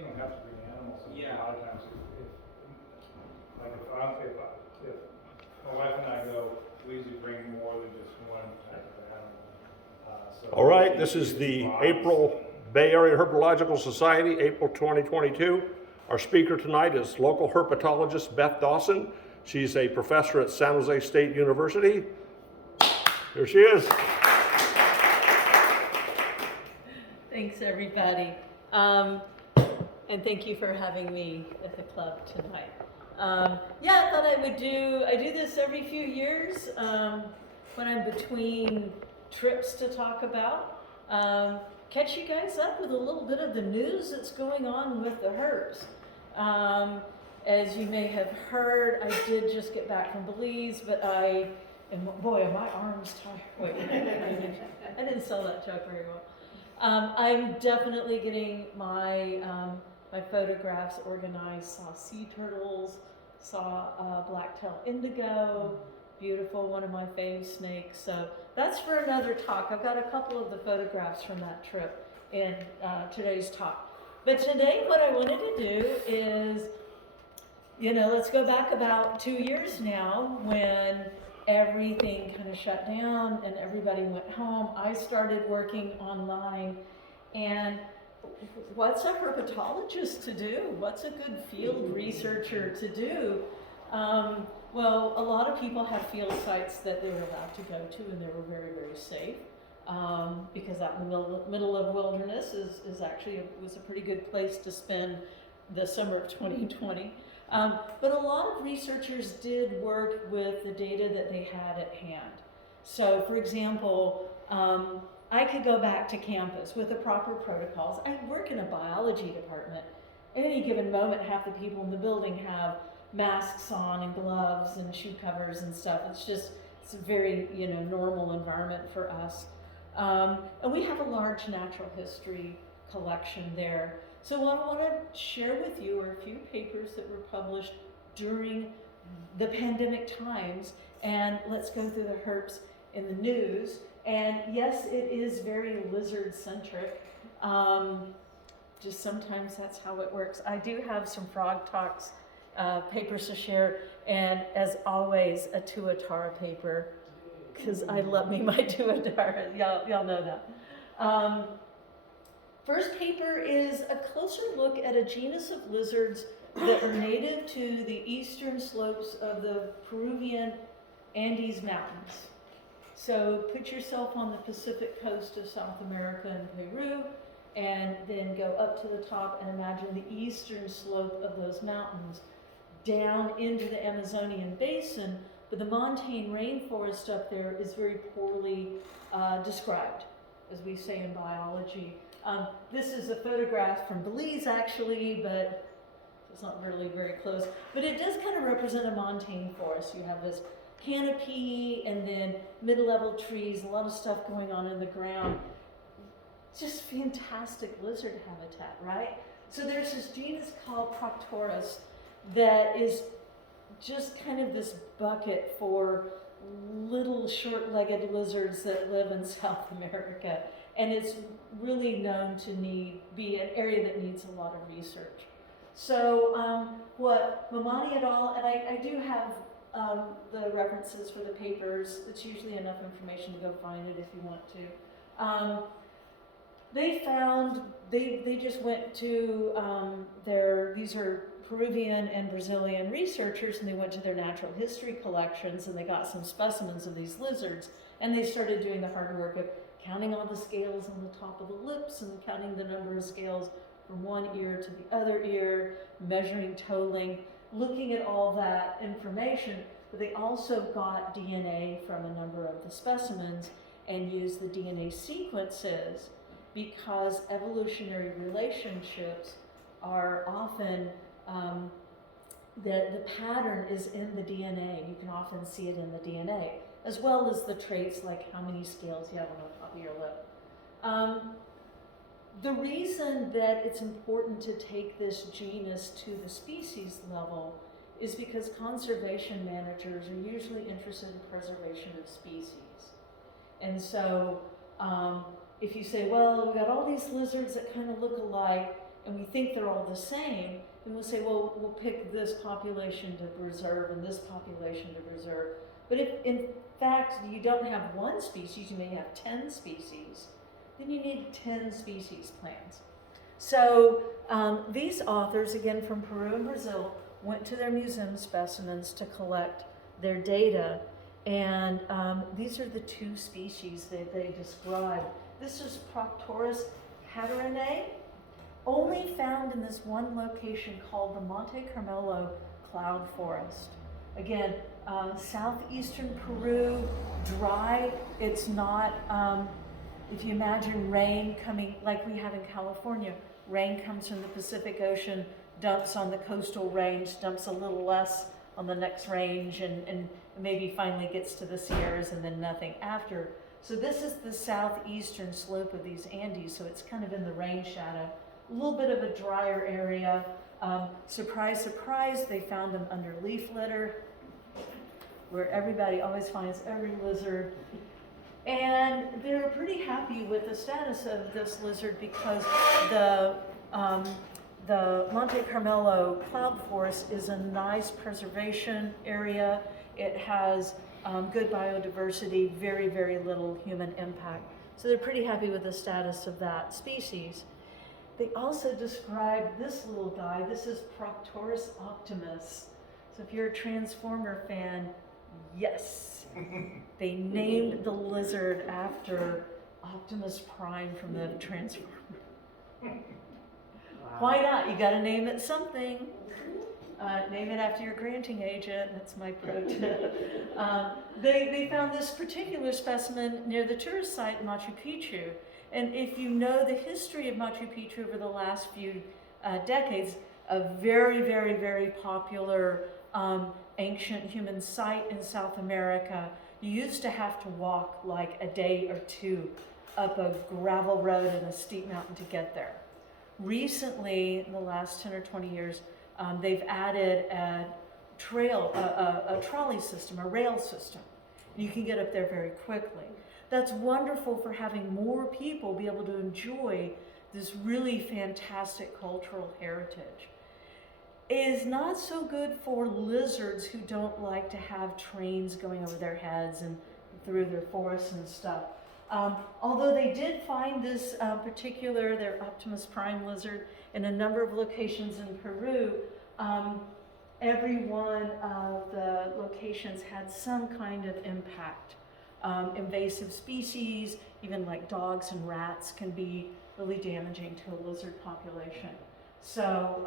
you don't have to bring animals. Yeah. A lot of times, if my wife and I go, we usually bring more than just one type of animal. All right, this is the April Bay Area Herpetological Society, April 2022. Our speaker tonight is local herpetologist Beth Dawson. She's a professor at San Jose State University. Here she is. Thanks, everybody. And thank you for having me at the club tonight. Yeah, I thought I do this every few years when I'm between trips to talk about. Catch you guys up with a little bit of the news that's going on with the Herps. As you may have heard, I did just get back from Belize, but boy, are my arms tired. Wait, I didn't sell that joke very well. I'm definitely getting my photographs organized. Saw sea turtles, saw blacktail indigo, beautiful, one of my fave snakes. So that's for another talk. I've got a couple of the photographs from that trip in today's talk. But today what I wanted to do is, let's go back about 2 years now when everything kind of shut down and everybody went home. I started working online, and what's a herpetologist to do? What's a good field researcher to do? Well, a lot of people have field sites that they were allowed to go to and they were very, very safe, because out in the middle of wilderness was a pretty good place to spend the summer of 2020. But a lot of researchers did work with the data that they had at hand. So, for example, I could go back to campus with the proper protocols. I work in a biology department. At any given moment, half the people in the building have masks on and gloves and shoe covers and stuff. It's a very, normal environment for us. And we have a large natural history collection there. So what I want to share with you are a few papers that were published during the pandemic times, and let's go through the Herps in the news. And yes, it is very lizard-centric. Just sometimes that's how it works. I do have some Frog Talks papers to share, and as always, a Tuatara paper, because I love me my Tuatara. Y'all know that. First paper is a closer look at a genus of lizards that are native to the eastern slopes of the Peruvian Andes Mountains. So put yourself on the Pacific coast of South America and Peru, and then go up to the top and imagine the eastern slope of those mountains down into the Amazonian basin, but the montane rainforest up there is very poorly described, as we say in biology. This is a photograph from Belize, actually, but it's not really very close. But it does kind of represent a montane forest. You have this canopy and then mid-level trees, a lot of stuff going on in the ground. Just fantastic lizard habitat, right? So there's this genus called Proctorus that is just kind of this bucket for little short-legged lizards that live in South America. And it's really known to be an area that needs a lot of research. So what Mamani et al., and I do have the references for the papers. It's usually enough information to go find it if you want to. They just went to these are Peruvian and Brazilian researchers, and they went to their natural history collections and they got some specimens of these lizards, and they started doing the hard work of counting all the scales on the top of the lips and counting the number of scales from one ear to the other ear, measuring toe length, looking at all that information. But they also got DNA from a number of the specimens and used the DNA sequences, because evolutionary relationships are often, the pattern is in the DNA. You can often see it in the DNA, as well as the traits like how many scales you have on the top of your lip. The reason that it's important to take this genus to the species level is because conservation managers are usually interested in preservation of species. And so if you say, well, we've got all these lizards that kind of look alike, and we think they're all the same, then we'll say, well, we'll pick this population to preserve and this population to preserve. But if in fact you don't have one species, you may have 10 species, then you need 10 species plans. So these authors, again from Peru and Brazil, went to their museum specimens to collect their data, and these are the two species that they described. This is Proctorus catarinae, only found in this one location called the Monte Carmelo cloud forest. Again, southeastern Peru, dry. It's not, if you imagine rain coming like we have in California, rain comes from the Pacific Ocean, dumps on the coastal range, dumps a little less on the next range, and maybe finally gets to the Sierras and then nothing after. So this is the southeastern slope of these Andes, so it's kind of in the rain shadow. A little bit of a drier area. Surprise, surprise, they found them under leaf litter, where everybody always finds every lizard. And they're pretty happy with the status of this lizard because the Monte Carmelo cloud forest is a nice preservation area. It has good biodiversity, very, very little human impact. So they're pretty happy with the status of that species. They also describe this little guy. This is Proctorus optimus. So if you're a Transformer fan, yes. They named the lizard after Optimus Prime from the Transformer. Why not? You gotta name it something. Name it after your granting agent. That's my pro tip. They found this particular specimen near the tourist site Machu Picchu. And if you know the history of Machu Picchu over the last few decades, a very, very, very popular ancient human site in South America. You used to have to walk like a day or two up a gravel road and a steep mountain to get there. Recently, in the last 10 or 20 years, they've added a trail, a trolley system, a rail system. You can get up there very quickly. That's wonderful for having more people be able to enjoy this really fantastic cultural heritage. It is not so good for lizards who don't like to have trains going over their heads and through their forests and stuff. Although they did find this particular, their Optimus Prime lizard in a number of locations in Peru, every one of the locations had some kind of impact. Invasive species, even like dogs and rats, can be really damaging to a lizard population. So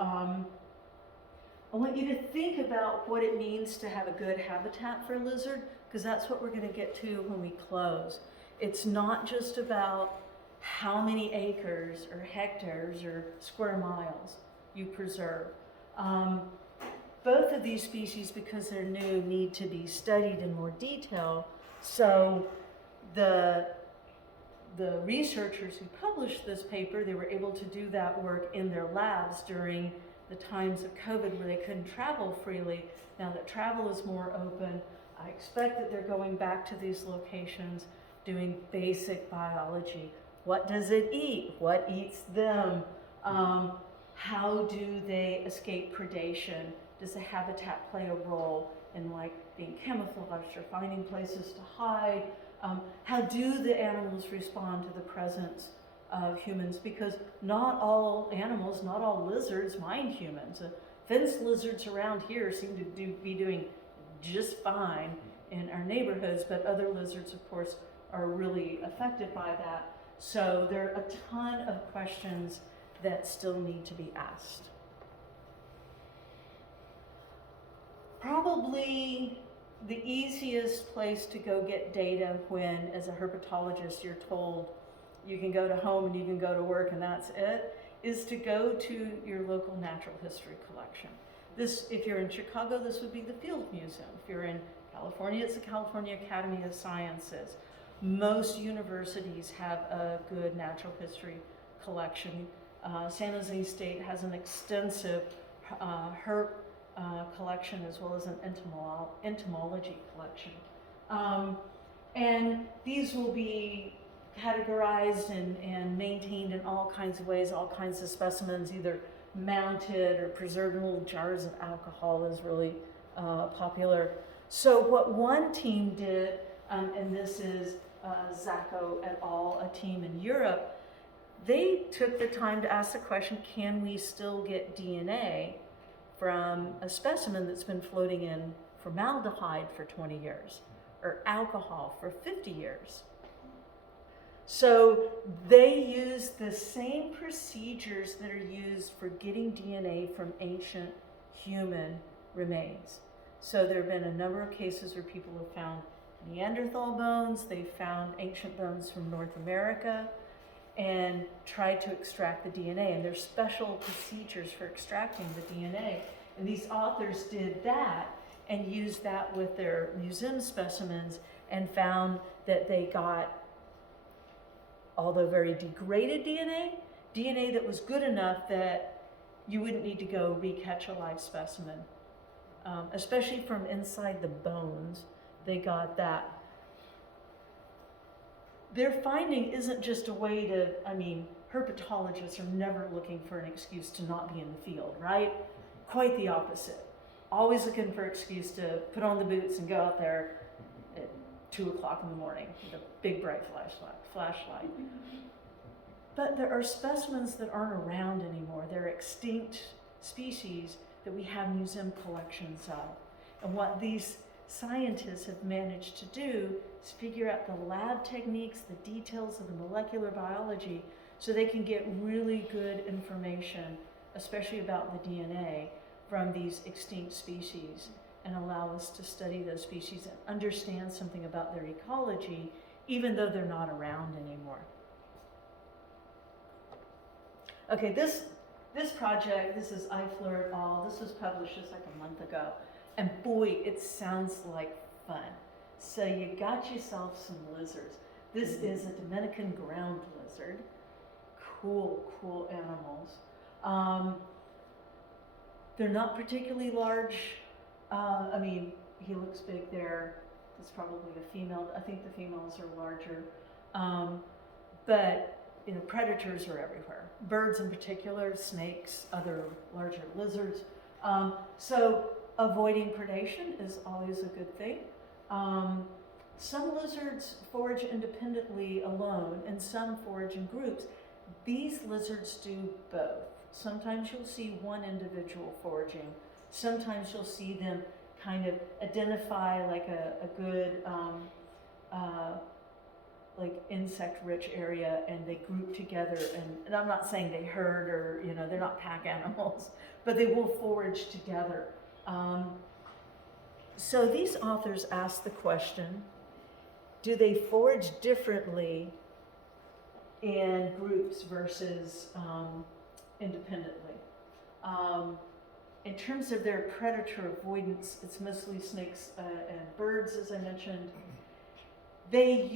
I want you to think about what it means to have a good habitat for a lizard, because that's what we're going to get to when we close. It's not just about how many acres or hectares or square miles you preserve. Both of these species, because they're new, need to be studied in more detail. So the researchers who published this paper, they were able to do that work in their labs during the times of COVID where they couldn't travel freely. Now that travel is more open, I expect that they're going back to these locations doing basic biology. What does it eat? What eats them? How do they escape predation? Does the habitat play a role in like being camouflaged or finding places to hide? How do the animals respond to the presence of humans? Because not all animals, not all lizards mind humans. Fenced lizards around here seem to be doing just fine in our neighborhoods, but other lizards, of course, are really affected by that. So there are a ton of questions that still need to be asked. Probably the easiest place to go get data when, as a herpetologist, you're told you can go to home and you can go to work and that's it, is to go to your local natural history collection. This, if you're in Chicago, this would be the Field Museum. If you're in California, it's the California Academy of Sciences. Most universities have a good natural history collection. San Jose State has an extensive herp collection as well as an entomology collection. And these will be categorized and maintained in all kinds of ways, all kinds of specimens, either mounted or preserved in little jars of alcohol is really popular. So what one team did, and this is Zacco et al., a team in Europe, they took the time to ask the question, can we still get DNA from a specimen that's been floating in formaldehyde for 20 years or alcohol for 50 years? So they use the same procedures that are used for getting DNA from ancient human remains. So there have been a number of cases where people have found Neanderthal bones, they've found ancient bones from North America, and tried to extract the DNA. And there's special procedures for extracting the DNA. And these authors did that and used that with their museum specimens and found that they got, although very degraded DNA that was good enough that you wouldn't need to go recatch a live specimen. Especially from inside the bones, they got that. Their finding isn't just a way to, herpetologists are never looking for an excuse to not be in the field, right? Quite the opposite. Always looking for an excuse to put on the boots and go out there at 2 o'clock in the morning with a big bright flashlight. But there are specimens that aren't around anymore. They're extinct species that we have museum collections of. And what these scientists have managed to do is figure out the lab techniques, the details of the molecular biology, so they can get really good information, especially about the DNA, from these extinct species and allow us to study those species and understand something about their ecology, even though they're not around anymore. Okay, this project, this is Eifler et al. This was published just like a month ago. And boy, it sounds like fun. So you got yourself some lizards. This is a Dominican ground lizard. Cool animals. They're not particularly large. He looks big there. It's probably a female. I think the females are larger. But predators are everywhere. Birds in particular, snakes, other larger lizards. So avoiding predation is always a good thing. Some lizards forage independently alone, and some forage in groups. These lizards do both. Sometimes you'll see one individual foraging. Sometimes you'll see them kind of identify like a good like insect-rich area, and they group together. And I'm not saying they herd or they're not pack animals, but they will forage together. So these authors ask the question, do they forage differently in groups versus independently? In terms of their predator avoidance, it's mostly snakes and birds, as I mentioned. They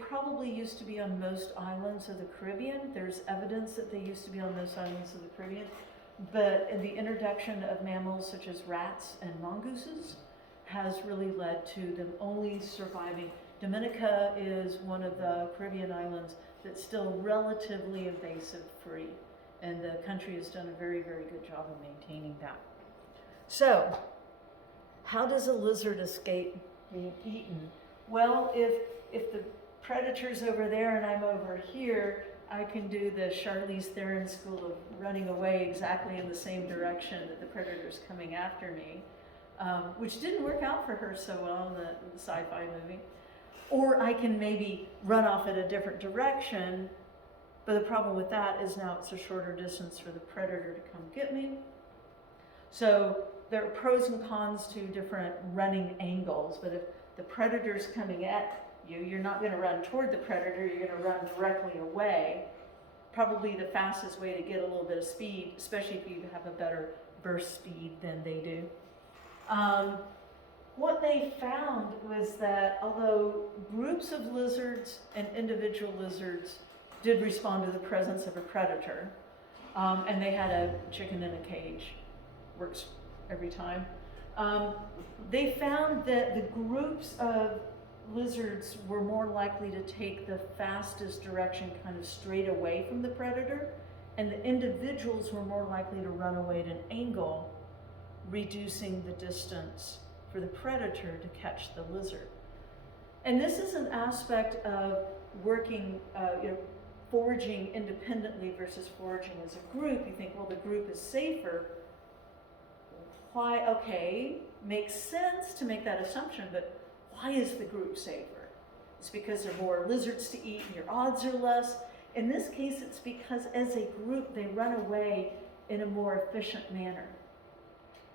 probably used to be on most islands of the Caribbean. There's evidence that they used to be on most islands of the Caribbean. But in the introduction of mammals such as rats and mongooses has really led to them only surviving. Dominica is one of the Caribbean islands that's still relatively invasive free. And the country has done a very, very good job of maintaining that. So, how does a lizard escape being eaten? Well, if the predator's over there and I'm over here, I can do the Charlize Theron school of running away exactly in the same direction that the predator's coming after me, which didn't work out for her so well in the sci-fi movie. Or I can maybe run off in a different direction, but the problem with that is now it's a shorter distance for the predator to come get me. So there are pros and cons to different running angles, but if the predator's coming at you, you're not going to run toward the predator, you're going to run directly away. Probably the fastest way to get a little bit of speed, especially if you have a better burst speed than they do. What they found was that although groups of lizards and individual lizards did respond to the presence of a predator, and they had a chicken in a cage, works every time, they found that the groups of lizards were more likely to take the fastest direction kind of straight away from the predator, and the individuals were more likely to run away at an angle, reducing the distance for the predator to catch the lizard. And this is an aspect of working, foraging independently versus foraging as a group. You think, well, the group is safer. Why? Okay, makes sense to make that assumption, but why is the group safer? It's because there are more lizards to eat and your odds are less. In this case, it's because as a group, they run away in a more efficient manner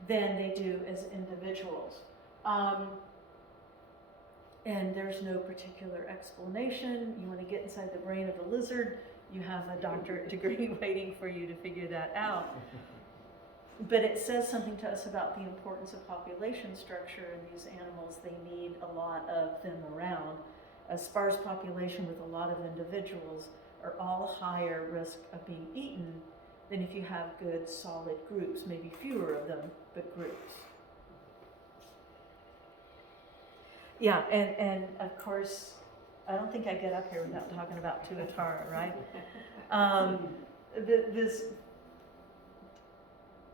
than they do as individuals. And there's no particular explanation. You want to get inside the brain of a lizard, you have a doctorate degree waiting for you to figure that out. But it says something to us about the importance of population structure in these animals. They need a lot of them around. A sparse population with a lot of individuals are all higher risk of being eaten than if you have good solid groups, maybe fewer of them, but groups. Yeah, and of course, I don't think I get up here without talking about tuatara, right?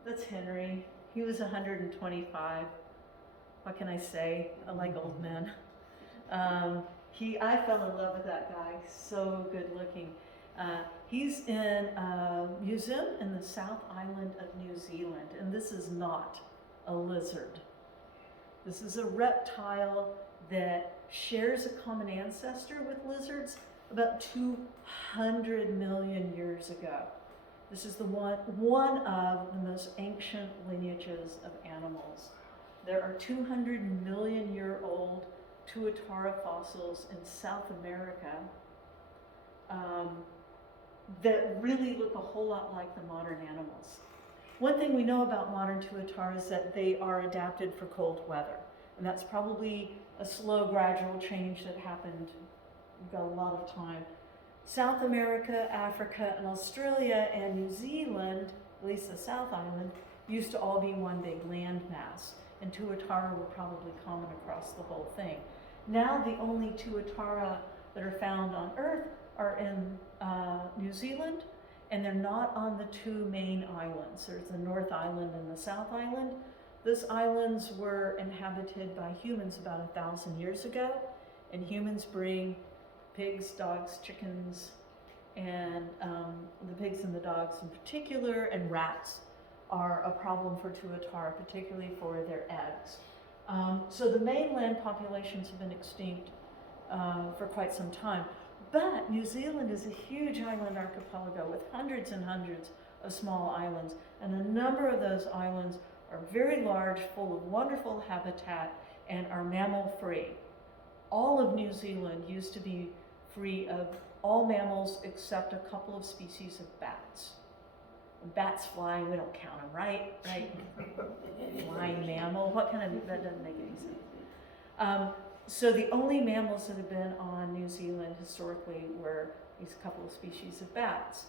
That's Henry. He was 125. What can I say? I like old men. I fell in love with that guy. So good looking. He's in a museum in the South Island of New Zealand, and this is not a lizard. This is a reptile that shares a common ancestor with lizards about 200 million years ago. This is one of the most ancient lineages of animals. There are 200 million year old tuatara fossils in South America that really look a whole lot like the modern animals. One thing we know about modern tuatara is that they are adapted for cold weather. And that's probably a slow, gradual change that happened. We've got a lot of time. South America, Africa, and Australia and New Zealand, at least the South Island, used to all be one big land mass. And tuatara were probably common across the whole thing. Now the only tuatara that are found on Earth are in New Zealand, and they're not on the two main islands. There's the North Island and the South Island. Those islands were inhabited by humans about 1,000 years ago, and humans bring pigs, dogs, chickens, and the pigs and the dogs in particular, and rats are a problem for tuatara, particularly for their eggs. So the mainland populations have been extinct for quite some time. But New Zealand is a huge island archipelago with hundreds and hundreds of small islands, and a number of those islands are very large, full of wonderful habitat, and are mammal-free. All of New Zealand used to be free of all mammals except a couple of species of bats. When bats fly, we don't count them, right? Right? Flying mammal, what kind of, that doesn't make any sense. So the only mammals that have been on New Zealand historically were these couple of species of bats.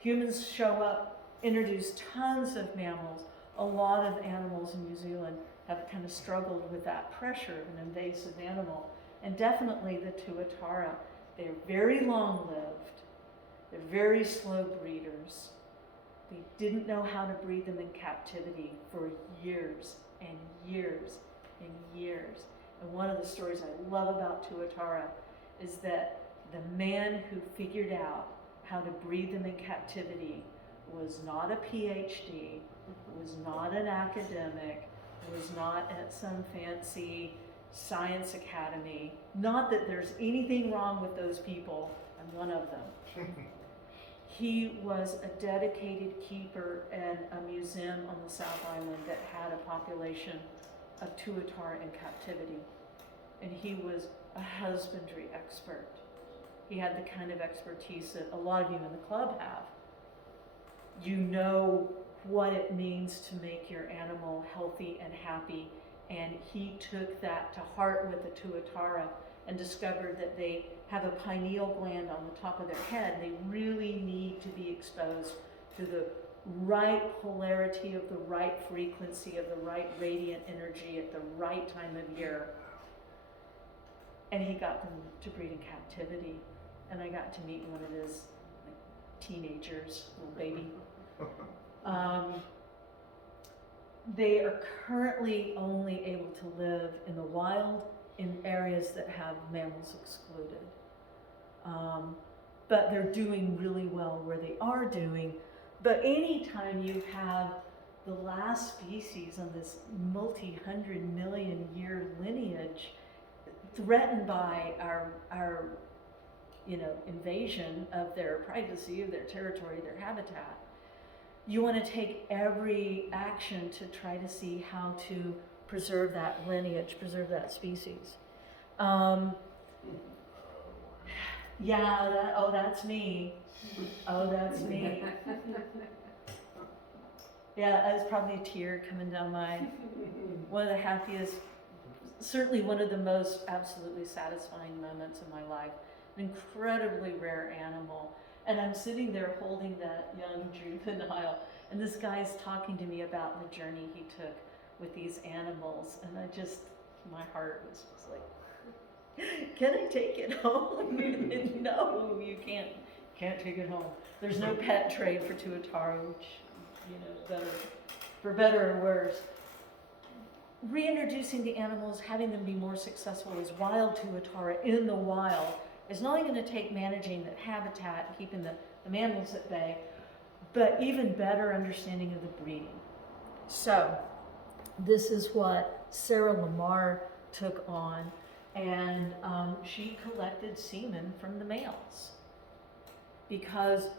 Humans show up, introduce tons of mammals. A lot of animals in New Zealand have kind of struggled with that pressure of an invasive animal. And definitely the tuatara. They're very long-lived. They're very slow breeders. They didn't know how to breed them in captivity for years and years and years. And one of the stories I love about tuatara is that the man who figured out how to breed them in captivity was not a PhD, was not an academic, was not at some fancy science academy. Not that there's anything wrong with those people, I'm one of them. He was a dedicated keeper in a museum on the South Island that had a population of tuatara in captivity. And he was a husbandry expert. He had the kind of expertise that a lot of you in the club have. You know what it means to make your animal healthy and happy. And he took that to heart with the tuatara and discovered that they have a pineal gland on the top of their head. They really need to be exposed to the right polarity of the right frequency of the right radiant energy at the right time of year. and he got them to breed in captivity, and I got to meet one of his like, teenagers, little baby. They are currently only able to live in the wild in areas that have mammals excluded. But they're doing really well where they are doing. But anytime you have the last species on this multi-hundred million year lineage threatened by our invasion of their privacy, of their territory, their habitat, you want to take every action to try to see how to preserve that lineage, preserve that species. That's me. Oh, that's me. Yeah, that was probably a tear coming down one of the happiest, certainly one of the most absolutely satisfying moments of my life. An incredibly rare animal. And I'm sitting there holding that young juvenile, and this guy's talking to me about the journey he took with these animals, and my heart was just like, can I take it home? No, you can't take it home. There's no pet trade for tuatara, which, for better or worse. Reintroducing the animals, having them be more successful as wild tuatara in the wild is not only going to take managing the habitat and keeping the mammals at bay, but even better understanding of the breeding. So this is what Sarah Lamar took on, and she collected semen from the males. Because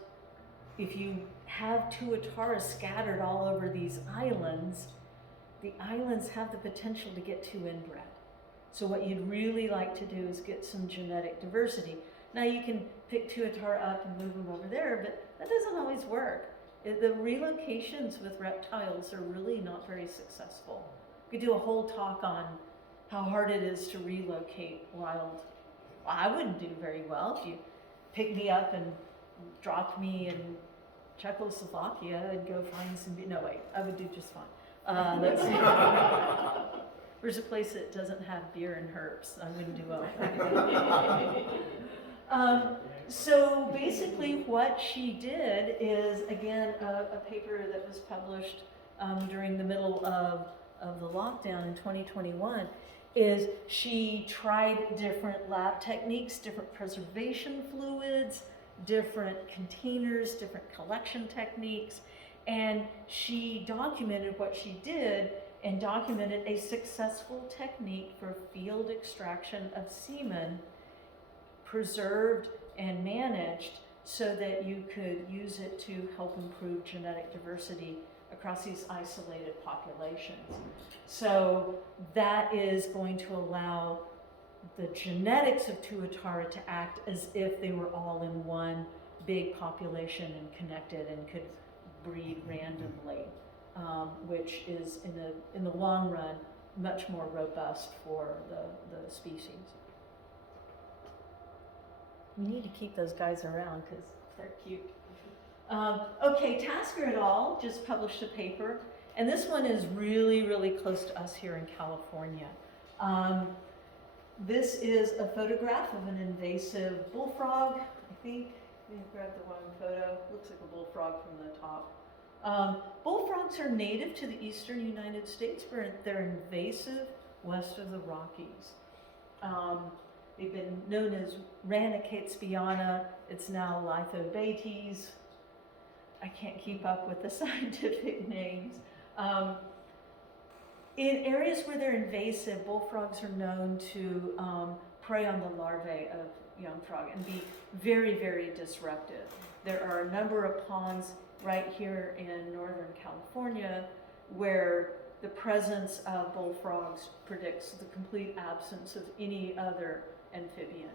if you have tuatara scattered all over these islands, the islands have the potential to get too inbred. So what you'd really like to do is get some genetic diversity. Now you can pick tuatara up and move them over there, but that doesn't always work. The relocations with reptiles are really not very successful. We could do a whole talk on how hard it is to relocate wild. Well, I wouldn't do very well if you picked me up and dropped me in Czechoslovakia and go find some, I would do just fine. Let's see. There's a place that doesn't have beer and Herps. I wouldn't do well. So basically what she did is, again, a paper that was published during the middle of the lockdown in 2021, is she tried different lab techniques, different preservation fluids, different containers, different collection techniques, and she documented what she did and documented a successful technique for field extraction of semen, preserved and managed so that you could use it to help improve genetic diversity across these isolated populations. So that is going to allow the genetics of tuatara to act as if they were all in one big population and connected and could breed randomly. Which is in the long run much more robust for the species. We need to keep those guys around because they're cute. Okay, Tasker et al. Just published a paper, and this one is really, really close to us here in California. This is a photograph of an invasive bullfrog. I think I grabbed the wrong photo. Looks like a bullfrog from the top. Bullfrogs are native to the eastern United States, but they're invasive west of the Rockies. They've been known as Ranunculus. It's now Lithobates. I can't keep up with the scientific names. In areas where they're invasive, bullfrogs are known to prey on the larvae of young frog and be very, very disruptive. There are a number of ponds right here in Northern California where the presence of bullfrogs predicts the complete absence of any other amphibian.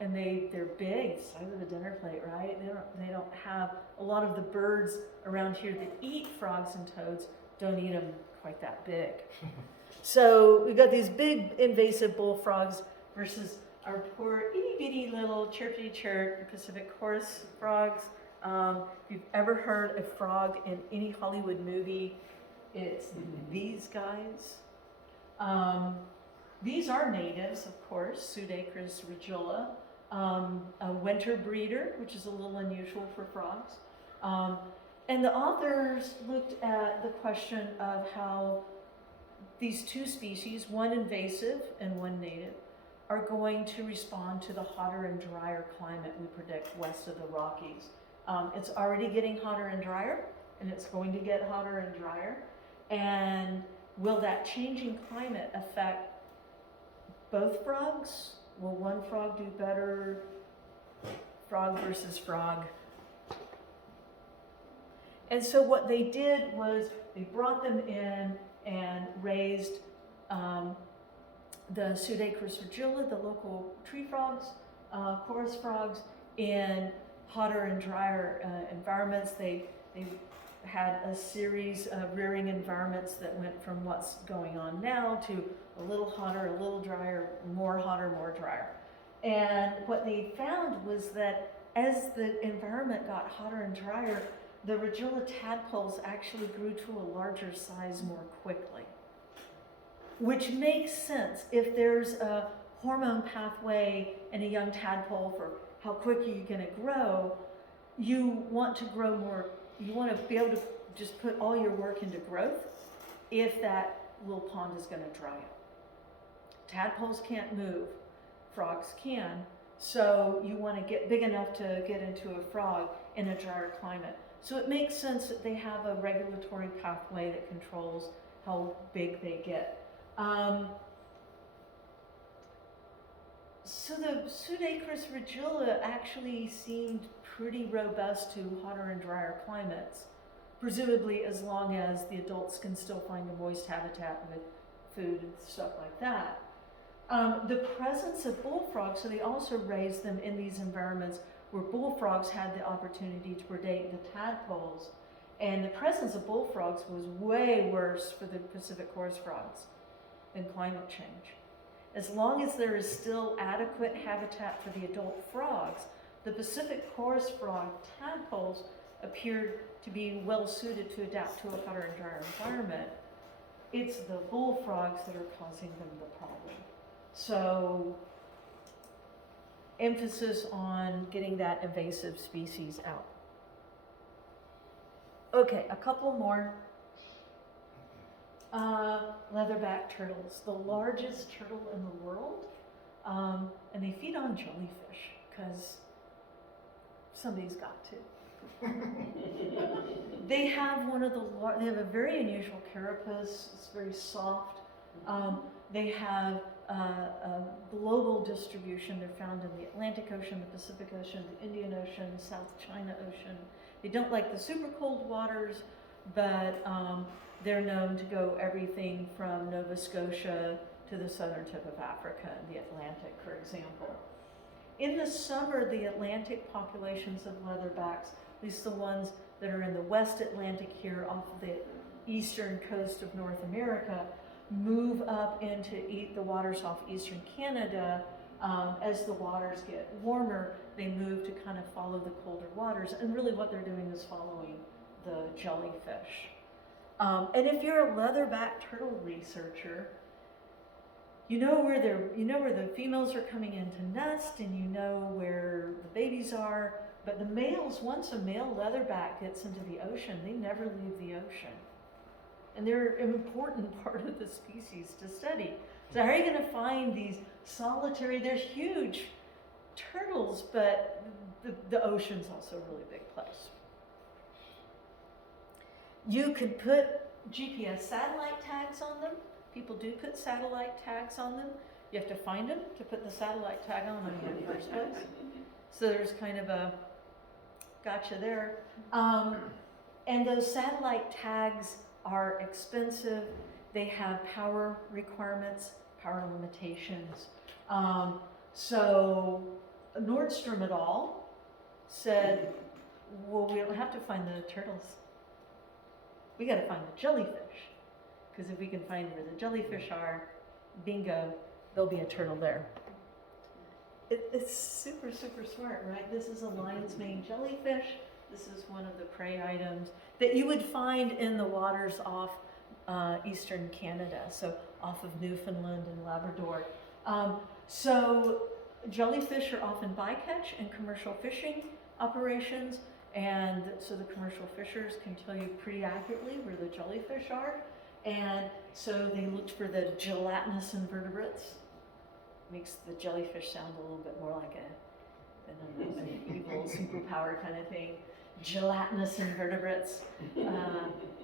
And they're big, size of a dinner plate, right? They don't have, a lot of the birds around here that eat frogs and toads don't eat them quite that big. So we've got these big invasive bullfrogs versus our poor itty bitty little chirpy chirp Pacific horse frogs. If you've ever heard a frog in any Hollywood movie, it's these guys. These are natives, of course, Pseudacris regula, a winter breeder, which is a little unusual for frogs. And the authors looked at the question of how these two species, one invasive and one native, are going to respond to the hotter and drier climate we predict west of the Rockies. It's already getting hotter and drier, and it's going to get hotter and drier. And will that changing climate affect both frogs? Will one frog do better? Frog versus frog. And so what they did was they brought them in and raised the Pseudacris regula, the local tree frogs, chorus frogs, in hotter and drier environments. They had a series of rearing environments that went from what's going on now to a little hotter, a little drier, more hotter, more drier. And what they found was that as the environment got hotter and drier, the regula tadpoles actually grew to a larger size more quickly. Which makes sense. If there's a hormone pathway in a young tadpole for how quick you're going to grow, you want to grow more. You want to be able to just put all your work into growth if that little pond is going to dry up. Tadpoles can't move, frogs can, so you want to get big enough to get into a frog in a drier climate. So it makes sense that they have a regulatory pathway that controls how big they get. So the Pseudacris regula actually seemed pretty robust to hotter and drier climates, presumably as long as the adults can still find a moist habitat with food and stuff like that. The presence of bullfrogs, so they also raised them in these environments where bullfrogs had the opportunity to predate the tadpoles, and the presence of bullfrogs was way worse for the Pacific chorus frogs than climate change. As long as there is still adequate habitat for the adult frogs, the Pacific chorus frog tadpoles appeared to be well suited to adapt to a hotter and drier environment. It's the bullfrogs that are causing them the problem. So, emphasis on getting that invasive species out. Okay, a couple more. Leatherback turtles, the largest turtle in the world, and they feed on jellyfish because somebody's got to. They have they have a very unusual carapace. It's very soft. They have a global distribution. They're found in the Atlantic Ocean, the Pacific Ocean, the Indian Ocean, South China Ocean. They don't like the super cold waters, but they're known to go everything from Nova Scotia to the southern tip of Africa and the Atlantic, for example. In the summer, the Atlantic populations of leatherbacks, at least the ones that are in the West Atlantic here off of the eastern coast of North America, move up into the waters off eastern Canada. As the waters get warmer, they move to kind of follow the colder waters, and really what they're doing is following the jellyfish. And if you're a leatherback turtle researcher, you know where the females are coming in to nest, and you know where the babies are. But the males, once a male leatherback gets into the ocean, they never leave the ocean. And they're an important part of the species to study. So how are you going to find these solitary, they're huge turtles, but the ocean's also a really big place. You could put GPS satellite tags on them. People do put satellite tags on them. You have to find them to put the satellite tag on them in the first place. So there's kind of a gotcha there. And those satellite tags are expensive. They have power requirements, power limitations. So Nordstrom et al. Said, well, we don't have to find the turtles. We got to find the jellyfish. Because if we can find where the jellyfish are, bingo, there'll be a turtle there. It's super, super smart, right? This is a lion's mane jellyfish. This is one of the prey items that you would find in the waters off eastern Canada, so off of Newfoundland and Labrador. So jellyfish are often bycatch in commercial fishing operations, and so the commercial fishers can tell you pretty accurately where the jellyfish are. And so they looked for the gelatinous invertebrates. Makes the jellyfish sound a little bit more like an evil superpower kind of thing. Gelatinous invertebrates.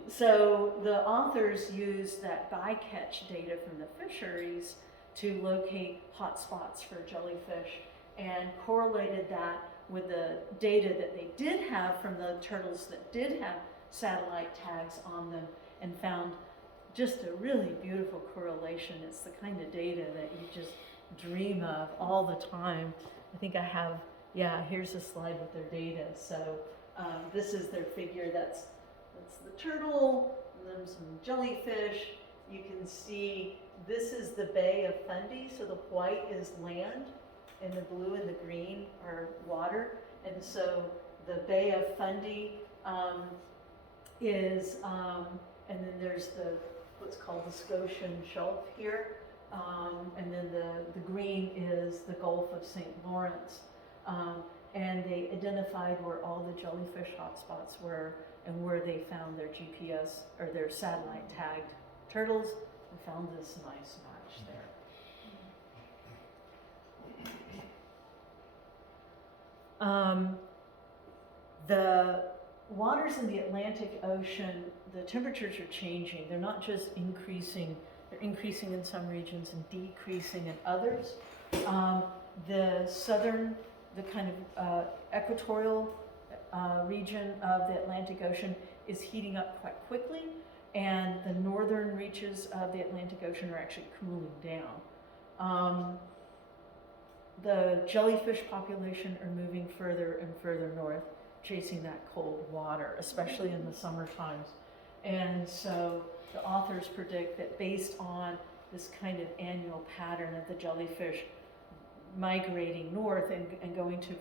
So the authors used that bycatch data from the fisheries to locate hotspots for jellyfish and correlated that with the data that they did have from the turtles that did have satellite tags on them, and found just a really beautiful correlation. It's the kind of data that you just dream of all the time. I think I have, yeah, here's a slide with their data. So this is their figure. That's the turtle, and then some jellyfish. You can see this is the Bay of Fundy. So the white is land, and the blue and the green are water. And so the Bay of Fundy is, and then there's what's called the Scotian Shelf here. And then the green is the Gulf of St. Lawrence. And they identified where all the jellyfish hotspots were and where they found their GPS or their satellite tagged turtles, and found this nice match there. The waters in the Atlantic Ocean, the temperatures are changing. They're not just increasing, they're increasing in some regions and decreasing in others. The southern, the kind of equatorial region of the Atlantic Ocean is heating up quite quickly, and the northern reaches of the Atlantic Ocean are actually cooling down. The jellyfish population are moving further and further north, chasing that cold water, especially in the summer times. And so the authors predict that based on this kind of annual pattern of the jellyfish migrating north and going to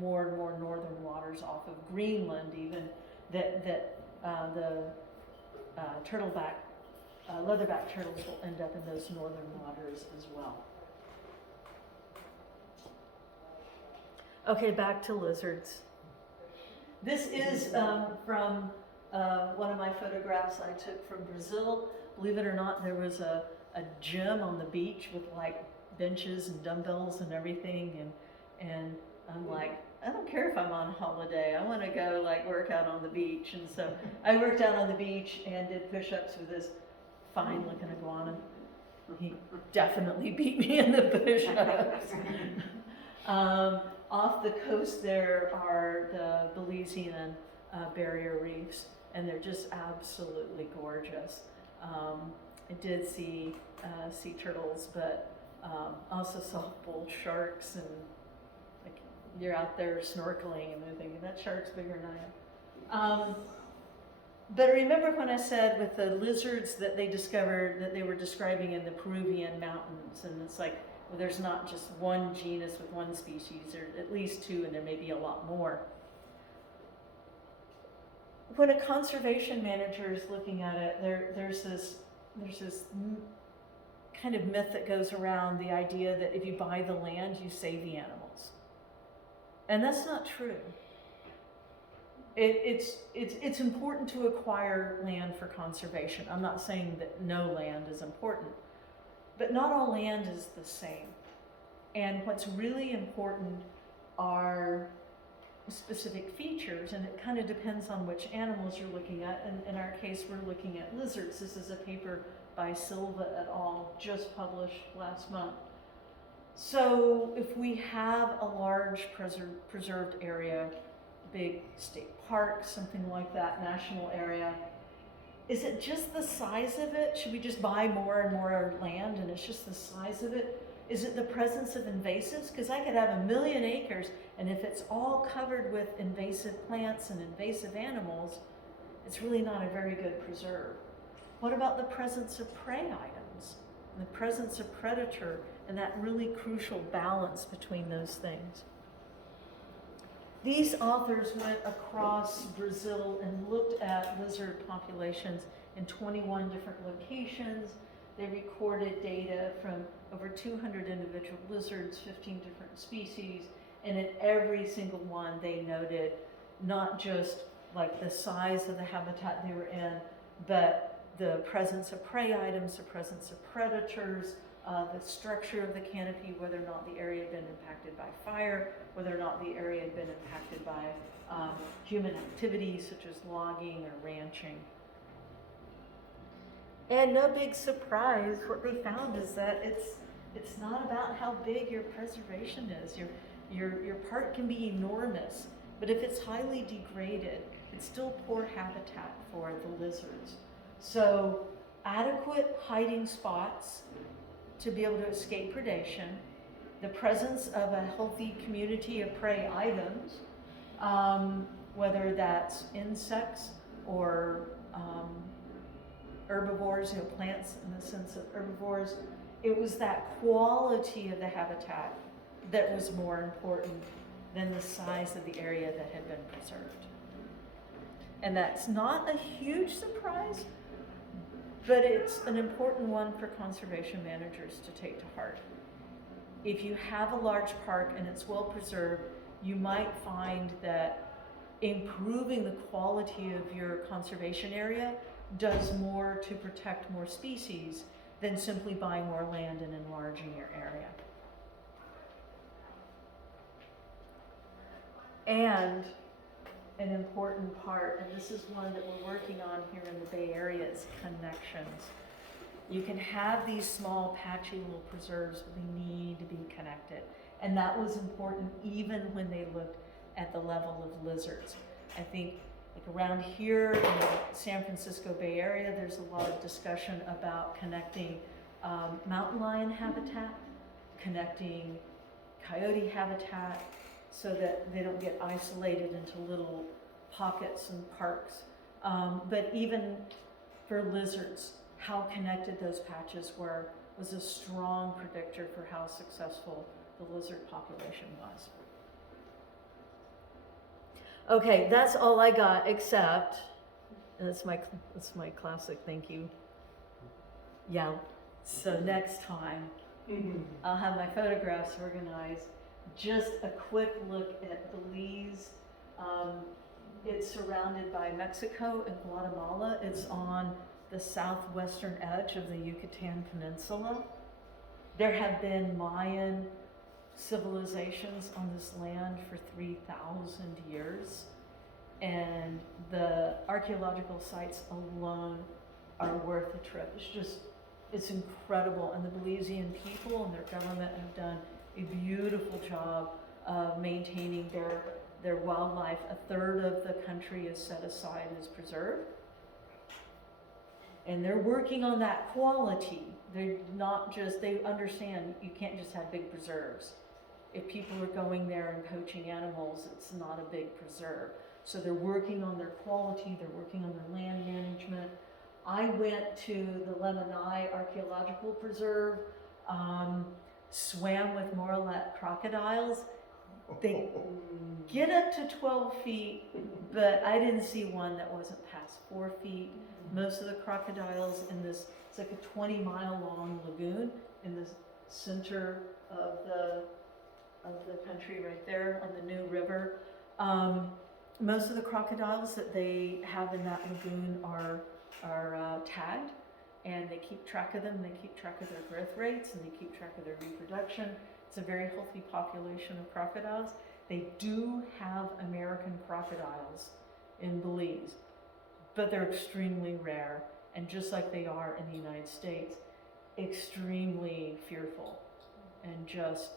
more and more northern waters off of Greenland even, that the leatherback turtles will end up in those northern waters as well. Okay, back to lizards. This is from one of my photographs I took from Brazil. Believe it or not, there was a gym on the beach with like benches and dumbbells and everything, and I'm like, I don't care if I'm on holiday, I want to go like work out on the beach. And so I worked out on the beach and did push-ups with this fine looking iguana. He definitely beat me in the push-ups. Off the coast there are the Belizean barrier reefs, and they're just absolutely gorgeous. I did see sea turtles, but also saw bull sharks, and like you're out there snorkeling and they're thinking that shark's bigger than I am. But remember when I said with the lizards that they discovered that they were describing in the Peruvian mountains, and it's like, well, there's not just one genus with one species, there's at least two, and there may be a lot more. When a conservation manager is looking at it, there's this kind of myth that goes around the idea that if you buy the land, you save the animals. And that's not true. It's important to acquire land for conservation. I'm not saying that no land is important, but not all land is the same. And what's really important are specific features, and it kind of depends on which animals you're looking at. And in our case, we're looking at lizards. This is a paper by Silva et al., just published last month. So if we have a large preserved area, big state park, something like that, national area, is it just the size of it? Should we just buy more and more land and it's just the size of it? Is it the presence of invasives? Because I could have 1 million acres, and if it's all covered with invasive plants and invasive animals, it's really not a very good preserve. What about the presence of prey items, and the presence of predator, and that really crucial balance between those things? These authors went across Brazil and looked at lizard populations in 21 different locations. They recorded data from over 200 individual lizards, 15 different species, and in every single one they noted not just like the size of the habitat they were in, but the presence of prey items, the presence of predators, the structure of the canopy, whether or not the area had been impacted by fire, whether or not the area had been impacted by human activities such as logging or ranching. And no big surprise, what they found is that it's not about how big your preservation is. Your park can be enormous, but if it's highly degraded, it's still poor habitat for the lizards. So adequate hiding spots to be able to escape predation, the presence of a healthy community of prey items, whether that's insects or herbivores, plants in the sense of herbivores. It was that quality of the habitat that was more important than the size of the area that had been preserved. And that's not a huge surprise, but it's an important one for conservation managers to take to heart. If you have a large park and it's well preserved, you might find that improving the quality of your conservation area does more to protect more species than simply buying more land and enlarging your area. And an important part, and this is one that we're working on here in the Bay Area, is connections. You can have these small patchy little preserves, but they need to be connected. And that was important even when they looked at the level of lizards. I think like around here in the San Francisco Bay Area, there's a lot of discussion about connecting mountain lion habitat, connecting coyote habitat, so that they don't get isolated into little pockets and parks. But even for lizards, how connected those patches were was a strong predictor for how successful the lizard population was. Okay, that's all I got, except, and that's my classic thank you. Yeah, so next time, I'll have my photographs organized. Just a quick look at Belize. It's surrounded by Mexico and Guatemala. It's on the southwestern edge of the Yucatan Peninsula. There have been Mayan civilizations on this land for 3,000 years, and the archaeological sites alone are worth a trip. It's incredible, and the Belizean people and their government have done a beautiful job of maintaining their wildlife. A third of the country is set aside as preserved. And they're working on that quality. They're not just, they understand you can't just have big preserves. If people are going there and poaching animals, it's not a big preserve. So they're working on their quality, they're working on their land management. I went to the Lemonai Archaeological Preserve, swam with Morelet crocodiles. They get up to 12 feet, but I didn't see one that wasn't past 4 feet. Most of the crocodiles in this, it's like a 20-mile-long lagoon in the center of the country right there on the New River. Most of the crocodiles that they have in that lagoon are tagged, and they keep track of them. They keep track of their growth rates, and they keep track of their reproduction. It's a very healthy population of crocodiles. They do have American crocodiles in Belize, but they're extremely rare, and just like they are in the United States, extremely fearful, and just,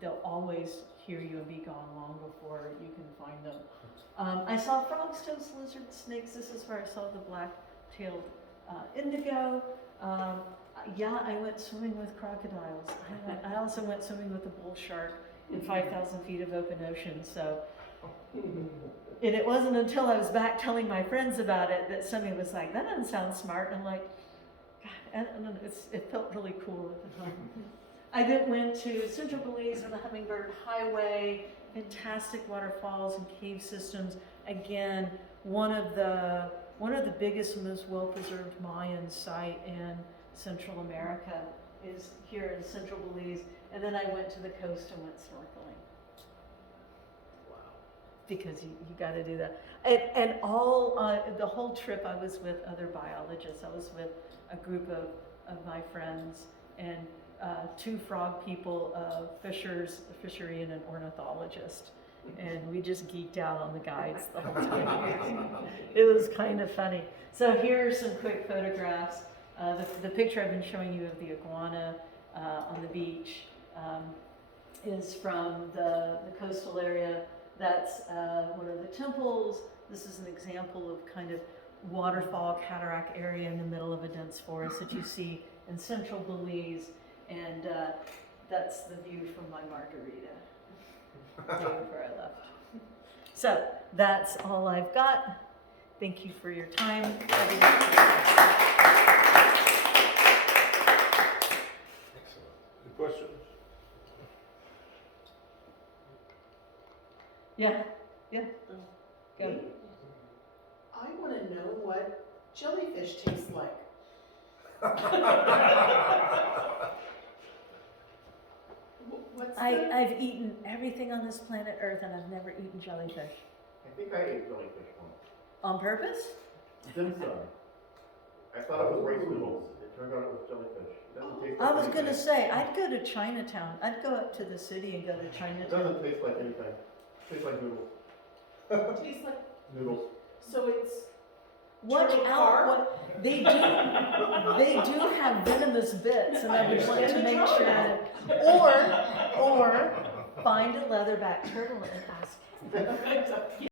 they'll always hear you and be gone long before you can find them. I saw frogs, toads, lizards, snakes. This is where I saw the black-tailed indigo. Yeah, I went swimming with crocodiles. I also went swimming with a bull shark in 5,000 feet of open ocean. So, and it wasn't until I was back telling my friends about it that somebody was like, "That doesn't sound smart." And I'm like, God, I don't know, it felt really cool at the time. I then went to Central Belize on the Hummingbird Highway fantastic waterfalls and cave systems. Again, one of the biggest and most well-preserved Mayan site in Central America is here in central Belize. And then I went to the coast and went snorkeling. Because you got to do that. And all, the whole trip I was with other biologists. I was with a group of my friends and 2 frog people, fishers, a fishery and an ornithologist. And we just geeked out on the guides the whole time. It was kind of funny. So here are some quick photographs. The picture I've been showing you of the iguana on the beach is from the coastal area. That's one of the temples. This is an example of kind of waterfall cataract area in the middle of a dense forest that you see in central Belize. And that's the view from my margarita the day before I left. So that's all I've got. Thank you for your time. Excellent. Any questions? Yeah. Go. I want to know what jellyfish tastes like. What's the... I've eaten everything on this planet Earth, and I've never eaten jellyfish. I think I ate jellyfish once. On purpose? Dim sum. I thought it was rice noodles. It turned out it was jellyfish. It doesn't taste like I was anything. gonna say, I'd go to Chinatown. I'd go up to the city and go to It Chinatown. doesn't taste like anything. It tastes like noodles. tastes like? Noodles. So it's Watch turtle out! car? What they do have venomous bits, and I would want to make sure. Or find a leatherback turtle and ask.